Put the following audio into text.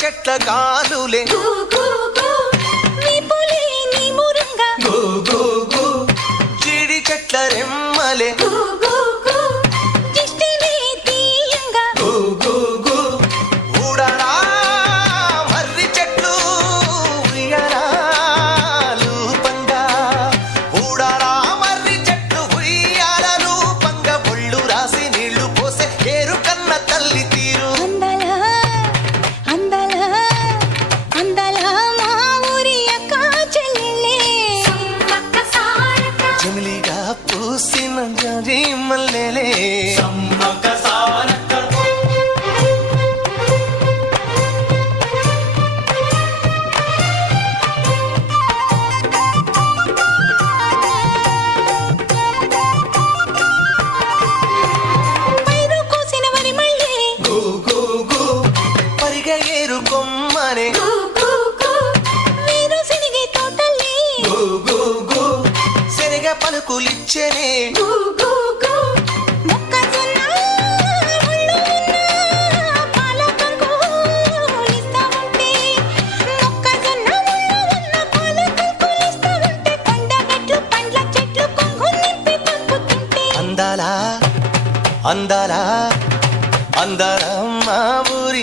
చెట్ల కాలులే జీడి చెట్ల రెమ్మలే ఊడరా మర్రి చెట్లు ఉయ్యాలూ పంగా ఊడరా మర్రి చెట్లు ఉయ్యాలూ పంగ ఒళ్ళు రాసి నీళ్లు పోసే ఏరు కన్న తల్లి తీరు జమిలిగా పూసిన జాజి మల్లెలే పరిగె ఏరు కొమ్మనే శనగ పలుకులిచ్చనే అందాలా అందాలా అందరమ్మ ఊరి